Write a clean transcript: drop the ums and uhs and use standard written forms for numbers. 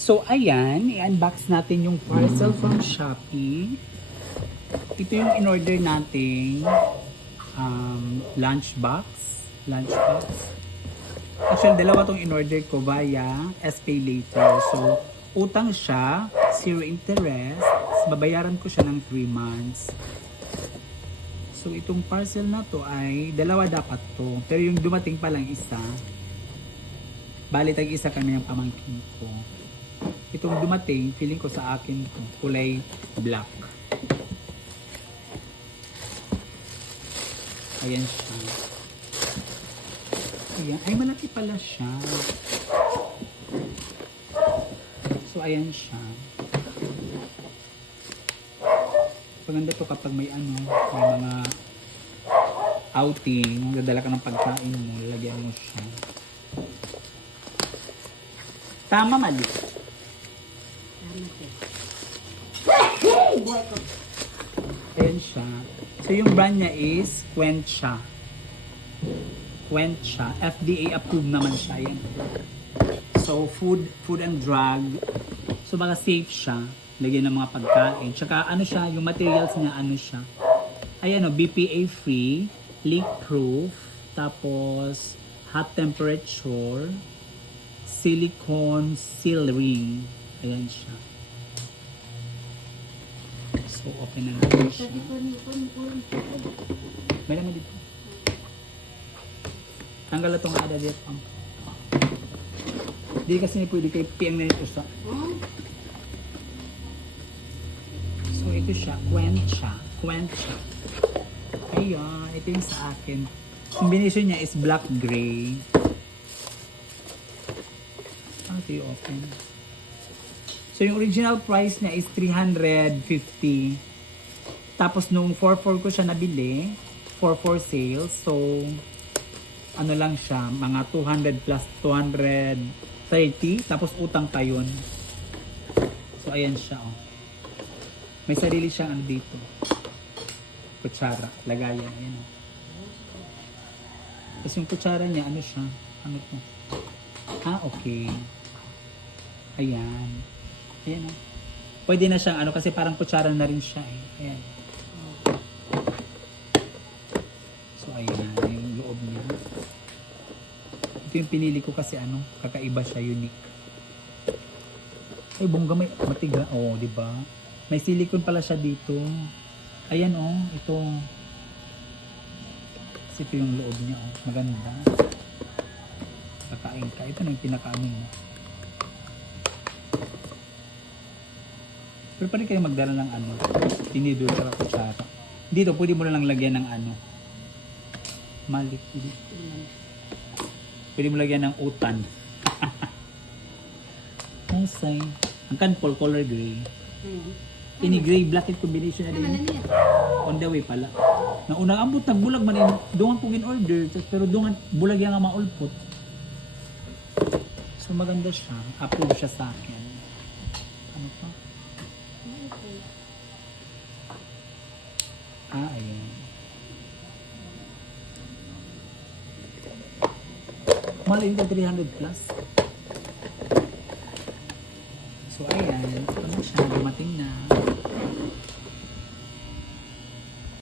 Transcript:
So ayan, i-unbox natin yung parcel from Shopee. Ito yung in-order nating lunchbox. Actually, dalawa tong in-order ko via SPay Later. So, utang siya, 0 interest. Babayaran ko siya ng 3 months. So, itong parcel na to ay dalawa dapat to. Pero yung dumating pa lang isa. Bali, tag-isa kami ng pamangkin ko. Itong dumating, feeling ko sa akin to, kulay black. Ayan siya. Ayan. Ay, malaki pala siya. So, ayan siya. Maganda to kapag may may mga outing, dadala ka ng pagkain mo, lalagyan mo siya. Tama, mali. Ayan siya. So, yung brand niya is Quencha. FDA approved naman siya. Ayan. So, food and drug. So, baka safe siya. Lagyan ng mga pagkain. Tsaka, ano siya, yung materials niya, ano siya. Ayan o, BPA free, leak proof, tapos, hot temperature, silicone seal ring. Ayan siya. So, open na natin siya. May naman dito. Tanggal na itong ada dito. Hindi kasi pwede kayo piang na ito sa. So, ito siya. Quencha. Ayan. Ito yung sa akin. Combination niya is black gray. Ito yung open. So, yung original price niya is 350. Tapos, nung 4-4 ko siya nabili, 4-4 sales. So, ano lang siya, mga 200 plus 230. Tapos, utang pa yun. So, ayan siya, oh. May sarili siyang ano dito. Kutsara. Lagayan. Ayan, oh. Tapos, yung kutsara niya, ano siya? Ano to? Okay. Ayan. Ayan, oh. Pwede na siyang ano, kasi parang kutsara na rin siya, eh. Ayan. So, ayan. Yung loob niya. Ito yung pinili ko kasi ano, kakaiba siya, unique. Ay, bongga, may matiga. Oh, di ba? May silicone pala siya dito. Ayan, oh. Ito. Kasi ito yung loob niya, oh. Maganda. Kakain ka. Ito na yung pinakaano mo. Pero pwede kayo magdala ng ano, tinidor at kutsara. Dito, pwede mo na lang lagyan ng ano. Malik. Pwede mo lagyan ng utan. Nasay. Ang kanpol, color gray. Ini gray black it combination na din. On the way pala. Na unang ambot nagbulag man din. Dungan kong in order. Pero dungan bulag yan nga maulpot. So maganda siya. Approve siya sa akin. Ano pa? Ayan. Mahal yun ka 300 plus.